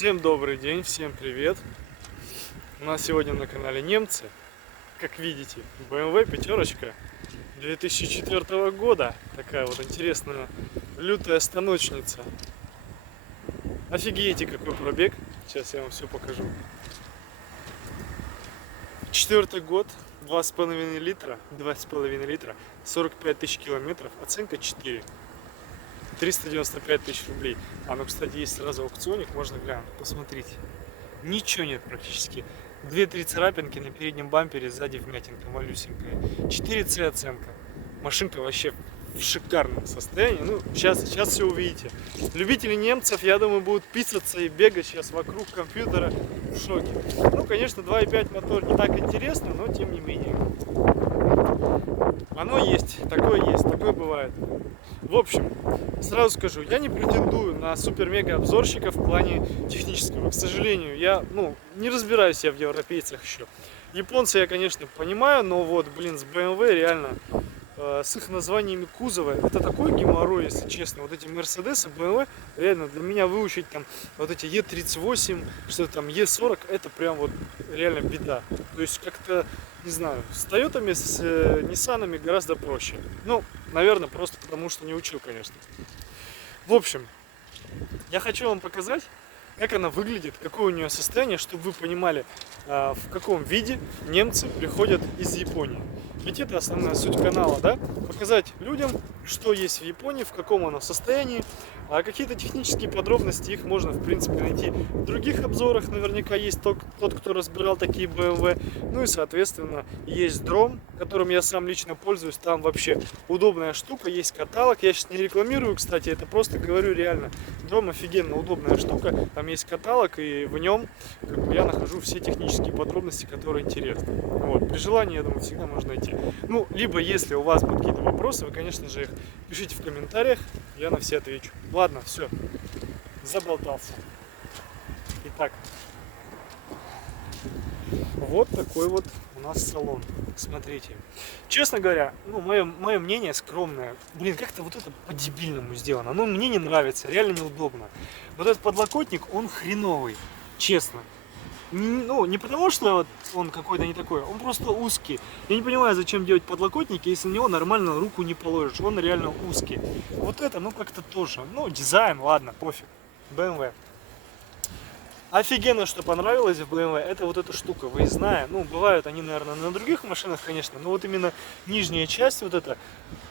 Всем добрый день, всем привет! У нас сегодня на канале немцы. Как видите, BMW пятерочка 2004 года. Такая вот интересная, лютая станочница. Офигеете, какой пробег. Сейчас я вам все покажу. 4-й год, 2,5 литра, 45 тысяч километров, оценка 4. 395 тысяч рублей. А ну, кстати, есть сразу аукционник, можно глянуть, посмотрите. Ничего нет практически. 2-3 царапинки на переднем бампере, сзади вмятинка малюсенькая. 4C оценка. Машинка вообще в шикарном состоянии. Ну, сейчас все увидите. Любители немцев, я думаю, будут писаться и бегать сейчас вокруг компьютера в шоке. Ну, конечно, 2.5 мотор не так интересно, но тем не менее. Оно есть, такое бывает. В общем, сразу скажу, я не претендую на супер-мега обзорщика в плане технического. К сожалению, я, не разбираюсь я в европейцах еще. Японцы я, конечно, понимаю, но вот, с BMW реально, с их названиями кузова, это такой геморрой, если честно. Вот эти Mercedes и BMW, реально, для меня выучить там вот эти E38, что-то там E40, это прям вот реально беда. То есть как-то, не знаю, с Тойотами, с Ниссанами гораздо проще. Ну, наверное, просто потому что не учил, конечно. В общем, я хочу вам показать, как она выглядит, какое у нее состояние, чтобы вы понимали, в каком виде немцы приходят из Японии. Ведь это основная суть канала, да? Показать людям, что есть в Японии, в каком оно состоянии. А какие-то технические подробности, их можно, в принципе, найти в других обзорах. Наверняка есть тот, кто разбирал такие BMW. Ну и, соответственно, есть дром, которым я сам лично пользуюсь. Там вообще удобная штука, есть каталог. Я сейчас не рекламирую, кстати, это просто говорю реально. Дром офигенно удобная штука. Там есть каталог, и в нем я нахожу все технические подробности, которые интересны. Вот. При желании, я думаю, всегда можно найти. Ну, либо, если у вас будут какие-то вопросы, вы, конечно же, их пишите в комментариях, я на все отвечу. Ладно, все, заболтался. Итак, вот такой вот у нас салон. Смотрите. Честно говоря, мое мнение скромное. Как-то вот это по-дебильному сделано. Мне не нравится, реально неудобно. Вот этот подлокотник, он хреновый, честно. Не потому, что он какой-то не такой, он просто узкий. Я не понимаю, зачем делать подлокотники, если на него нормально руку не положишь. Он реально узкий. Вот это, как-то тоже. Дизайн, ладно, пофиг. BMW. Офигенно, что понравилось в BMW, это вот эта штука выездная. Бывают они, наверное, на других машинах, конечно, но вот именно нижняя часть, вот эта,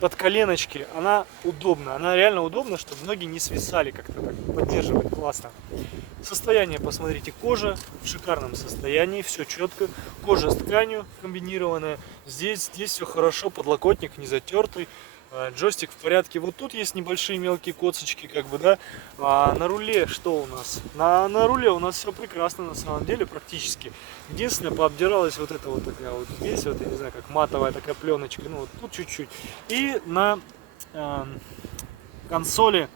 под коленочки, она удобна. Она реально удобна, чтобы ноги не свисали, как-то так поддерживает классно. Состояние, посмотрите, кожа в шикарном состоянии, все четко. Кожа с тканью комбинированная. Здесь все хорошо, подлокотник не затертый. Джойстик в порядке. Вот тут есть небольшие мелкие коцочки, да. А на руле что у нас? На руле у нас все прекрасно на самом деле, практически. Единственное, пообдиралась вот эта вот такая вот здесь, я не знаю, как матовая такая пленочка. Вот тут чуть-чуть. И на консоли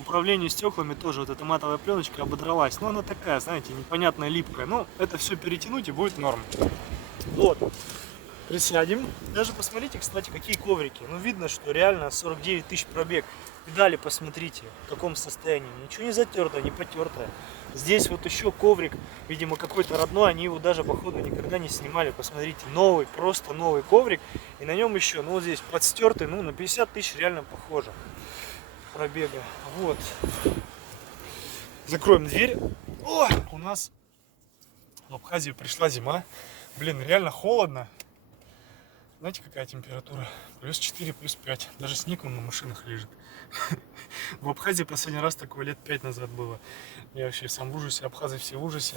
управлению стеклами тоже вот эта матовая пленочка ободралась. Она такая, знаете, непонятная, липкая. Это все перетянуть и будет норм. Вот. Присядем. Даже посмотрите, кстати, какие коврики. Видно, что реально 49 тысяч пробег. Педали посмотрите, в каком состоянии. Ничего не затертое, не потертое. Здесь вот еще коврик, видимо, какой-то родной. Они его даже, походу, никогда не снимали. Посмотрите, новый, просто новый коврик. И на нем еще, вот здесь подстертый, на 50 тысяч реально похоже. Пробега. Вот. Закроем дверь. О, у нас в Абхазию пришла зима. Реально холодно. Знаете, какая температура? Плюс 4, плюс 5. Даже снег на машинах лежит. В Абхазии последний раз такое лет 5 назад было. Я вообще сам в ужасе, абхазы все в ужасе.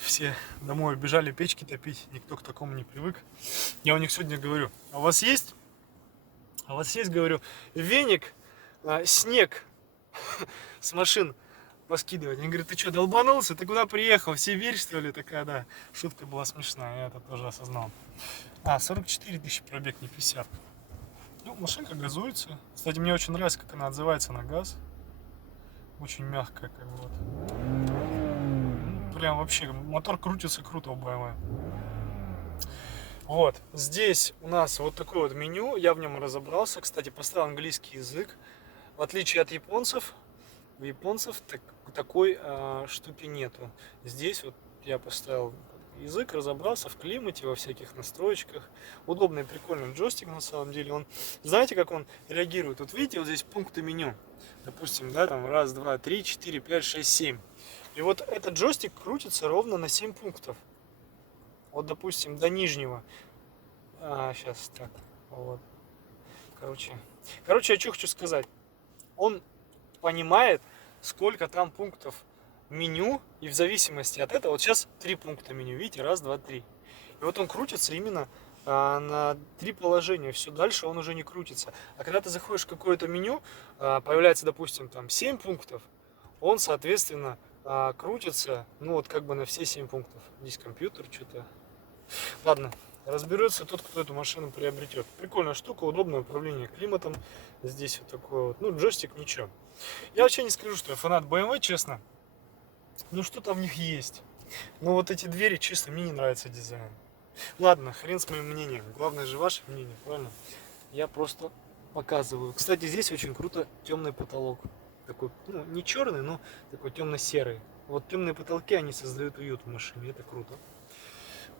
Все домой бежали печки топить, никто к такому не привык. Я у них сегодня говорю, а у вас есть? Говорю, веник, снег с машин поскидывать. Они говорят, ты что, долбанулся? Ты куда приехал? В Сибирь, что ли? Такая, да, шутка была смешная, я это тоже осознал. 44 тысячи пробег, не 50. Машинка газуется. Кстати, мне очень нравится, как она отзывается на газ. Очень мягкая, прям вообще, мотор крутится круто у BMW. Вот, здесь у нас вот такое вот меню, я в нем разобрался. Кстати, поставил английский язык. В отличие от японцев, у японцев такой штуки нету. Здесь вот я поставил язык, разобрался в климате, во всяких настроечках. Удобный, прикольный джойстик на самом деле. Он, знаете, как он реагирует? Вот видите, вот здесь пункты меню. Допустим, да, там раз, два, три, 4, 5, 6, 7. И вот этот джойстик крутится ровно на 7 пунктов. Вот, допустим, до нижнего. Сейчас так. Вот. Короче, я что хочу сказать. Он понимает, сколько там пунктов меню, и в зависимости от этого, вот сейчас 3 пункта меню, видите, раз, два, три. И вот он крутится именно на 3 положения, все дальше он уже не крутится. А когда ты заходишь в какое-то меню, появляется, допустим, там 7 пунктов, он, соответственно, крутится, ну вот как бы на все 7 пунктов. Здесь компьютер что-то. Ладно, разберется тот, кто эту машину приобретет. Прикольная штука, удобное управление климатом. Здесь вот такой вот, ну джойстик, ничего. Я вообще не скажу, что я фанат BMW, честно. Ну что-то в них есть. Но вот эти двери, честно, мне не нравится дизайн. Ладно, хрен с моим мнением. Главное же ваше мнение, правильно? Я просто показываю. Кстати, здесь очень круто темный потолок. Такой, ну, не черный, но такой темно-серый. Вот темные потолки, они создают уют в машине. Это круто.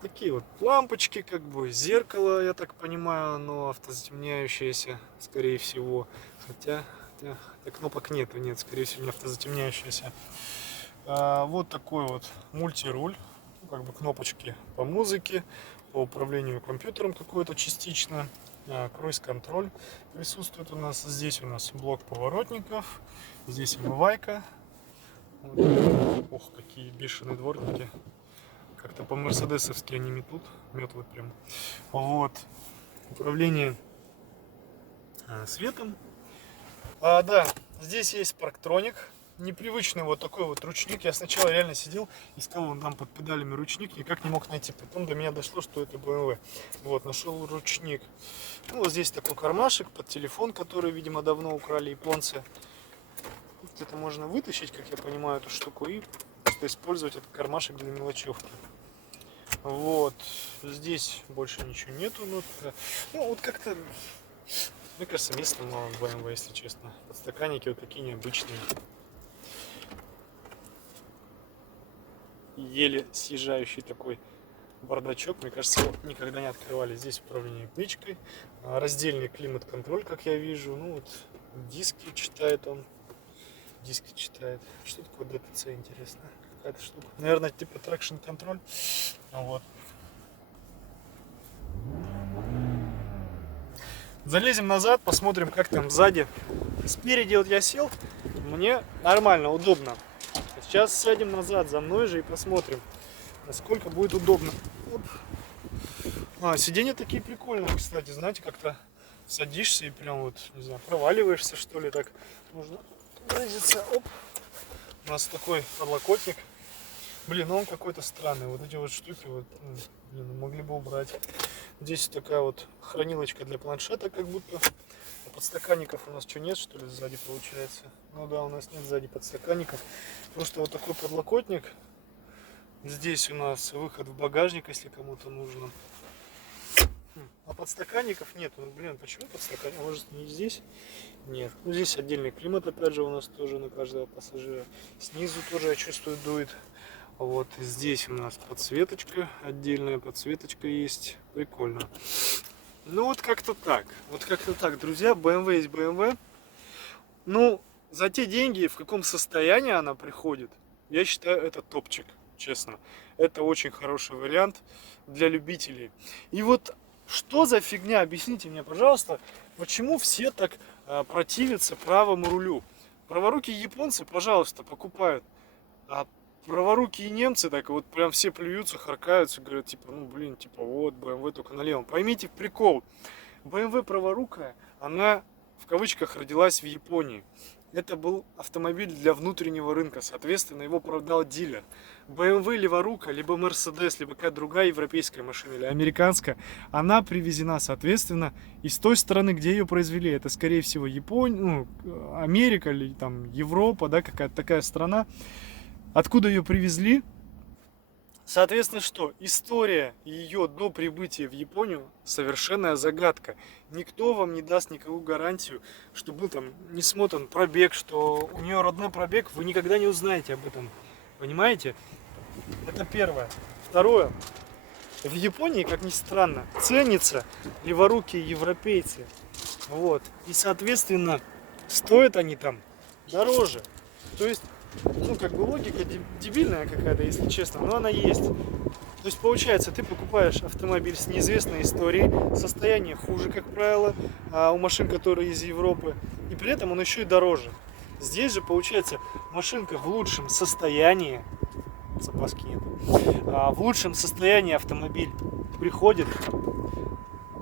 Такие вот лампочки, как бы, зеркало, я так понимаю, оно автозатемняющееся, скорее всего. Хотя кнопок нет, скорее всего, не автозатемняющееся. Вот такой вот мультируль, ну, как бы кнопочки по музыке, по управлению компьютером какой-то частично. Круиз-контроль присутствует у нас. Здесь у нас блок поворотников, здесь омывайка. Вот. Ох, какие бешеные дворники. Как-то по-мерседесовски они метут прям. Вот. Управление светом. Да, здесь есть парктроник. Непривычный вот такой вот ручник. Я сначала реально сидел, искал вон там под педалями ручник, никак не мог найти. Потом до меня дошло, что это BMW. Вот, нашел ручник. Ну, вот здесь такой кармашек под телефон, который, видимо, давно украли японцы. Вот это можно вытащить, как я понимаю, эту штуку, и просто использовать этот кармашек для мелочевки. Вот, здесь больше ничего нету. Ну, вот как-то, мне кажется, места мало в BMW, если честно. Подстаканники вот такие необычные. Еле съезжающий такой бардачок. Мне кажется, его никогда не открывали. Здесь управление печкой. Раздельный климат-контроль, как я вижу. Ну вот, диски читает он. Диски читает. Что такое DTC, интересно? Какая-то штука. Наверное, типа traction контроль. Вот. Залезем назад, посмотрим, как там сзади. Спереди вот я сел. Мне нормально, удобно. Сейчас сядем назад за мной же и посмотрим, насколько будет удобно. Сиденья такие прикольные, кстати, знаете, как-то садишься и прям вот, не знаю, проваливаешься, что ли, так можно грызиться. Оп. У нас такой подлокотник. Блин, ну он какой-то странный. Вот эти вот штуки вот, блин, могли бы убрать. Здесь такая вот хранилочка для планшета, как будто. Подстаканников у нас что, нет, что ли, сзади получается? Ну да, у нас нет сзади подстаканников. Просто вот такой подлокотник. Здесь у нас выход в багажник, если кому-то нужно. А подстаканников нет. Ну, блин, почему подстаканник? Может, не здесь? Нет. Ну, здесь отдельный климат, опять же, у нас тоже на каждого пассажира. Снизу тоже, я чувствую, дует. Вот здесь у нас подсветочка, отдельная подсветочка есть. Прикольно. Ну вот как-то так. Вот как-то так, друзья. BMW есть BMW. Ну, за те деньги, в каком состоянии она приходит, я считаю, это топчик, честно. Это очень хороший вариант для любителей. И вот что за фигня? Объясните мне, пожалуйста, почему все так противятся правому рулю? Праворукие японцы, пожалуйста, покупают. А праворукие немцы так вот прям все плюются, харкаются, говорят, типа, ну блин, типа вот, BMW только на левом. Поймите прикол, BMW праворукая, она в кавычках родилась в Японии. Это был автомобиль для внутреннего рынка, соответственно, его продал дилер. BMW леворука, либо Mercedes, либо какая-то другая европейская машина или американская, она привезена, соответственно, из той страны, где ее произвели. Это, скорее всего, Япония, ну, Америка или там Европа, да, какая-то такая страна. Откуда ее привезли, Соответственно, что? История ее до прибытия в Японию совершенная загадка. Никто вам не даст никакую гарантию, что был там не смотан пробег, что у нее родной пробег, вы никогда не узнаете об этом. Понимаете? Это первое. Второе. В Японии, как ни странно, ценятся леворукие европейцы. Вот. И, соответственно, стоят они там дороже. То есть, ну, как бы логика дебильная какая-то, если честно, но она есть. То есть, получается, ты покупаешь автомобиль с неизвестной историей, состояние хуже, как правило, у машин, которые из Европы, и при этом он еще и дороже. Здесь же, получается, машинка в лучшем состоянии, запаски нет, в лучшем состоянии автомобиль приходит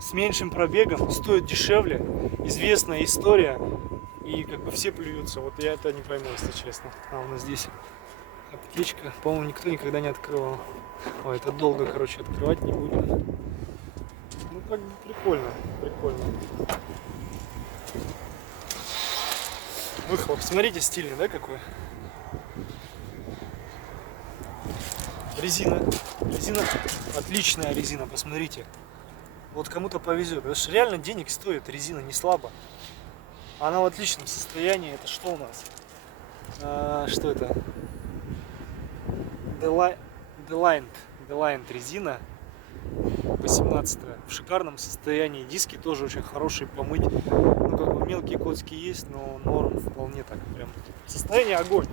с меньшим пробегом, стоит дешевле, известная история, и как бы все плюются. Вот я это не пойму, если честно. А у нас здесь аптечка, по-моему, никто никогда не открывал. Ой, это долго, короче, открывать не будем. Ну, как бы прикольно, прикольно. Выхлоп, смотрите, стильный, да, какой? Резина. Резина, отличная резина, посмотрите. Вот кому-то повезет. Это же реально денег стоит резина, не слабо. Она в отличном состоянии. Это что у нас? Что это? Deliant резина. 18 в шикарном состоянии. Диски тоже очень хорошие, помыть. Ну, как бы мелкие коцки есть, но норм вполне так прям. Состояние огонь.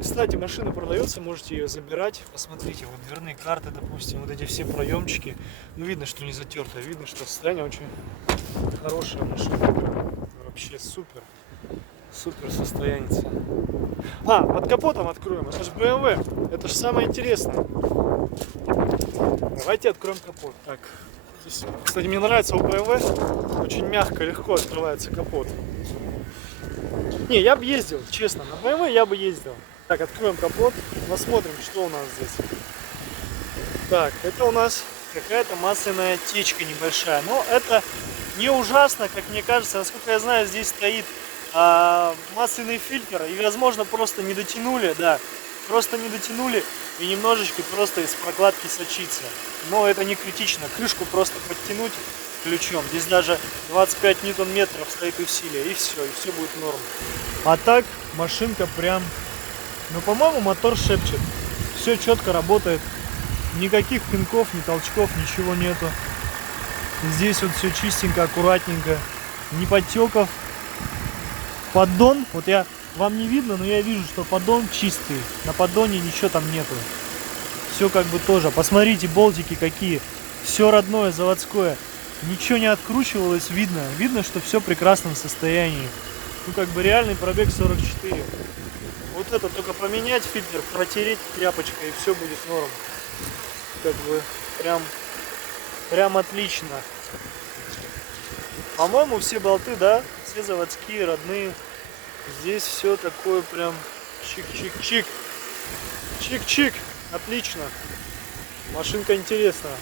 Кстати, машина продается, можете ее забирать. Посмотрите, вот дверные карты, допустим, вот эти все проемчики. Ну, видно, что не затерто, видно, что состояние очень хорошая машина. Вообще супер. Супер состояние. Под капотом откроем. Это же BMW. Это же самое интересное. Давайте откроем капот. Так. Здесь, кстати, мне нравится у BMW. Очень мягко, легко открывается капот. Не, я бы ездил, честно. На BMW я бы ездил. Так, откроем капот. Посмотрим, что у нас здесь. Так, это у нас какая-то масляная течка небольшая. Но это не ужасно, как мне кажется. Насколько я знаю, здесь стоит масляный фильтр. И, возможно, просто не дотянули, да. Просто не дотянули и немножечко просто из прокладки сочится. Но это не критично. Крышку просто подтянуть ключом. Здесь даже 25 ньютон-метров стоит усилие. И все будет норм. А так, машинка прям... Ну, по-моему, мотор шепчет. Все четко работает. Никаких пинков, ни толчков, ничего нету. Здесь вот все чистенько, аккуратненько. Ни подтеков. Поддон, вот вам не видно, но я вижу, что поддон чистый. На поддоне ничего там нету. Все как бы тоже. Посмотрите, болтики какие. Все родное, заводское. Ничего не откручивалось, видно. Видно, что все в прекрасном состоянии. Ну, как бы реальный пробег 44. Вот это только поменять фильтр, протереть тряпочкой, и все будет норм. Как бы прям отлично. По-моему, все болты, да, все заводские, родные. Здесь все такое прям чик-чик-чик. Чик-чик. Отлично. Машинка интересная.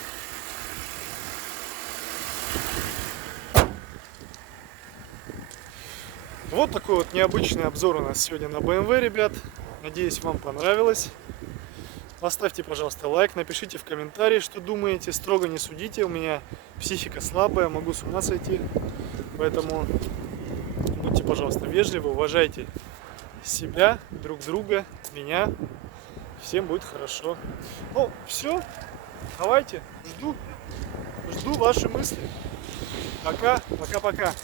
Вот такой вот необычный обзор у нас сегодня на BMW, ребят. Надеюсь, вам понравилось. Поставьте, пожалуйста, лайк, напишите в комментарии, что думаете. Строго не судите, у меня психика слабая, могу с ума сойти. Поэтому будьте, пожалуйста, вежливы, уважайте себя, друг друга, меня. Всем будет хорошо. Ну, все. Давайте. Жду ваши мысли. Пока. Пока-пока.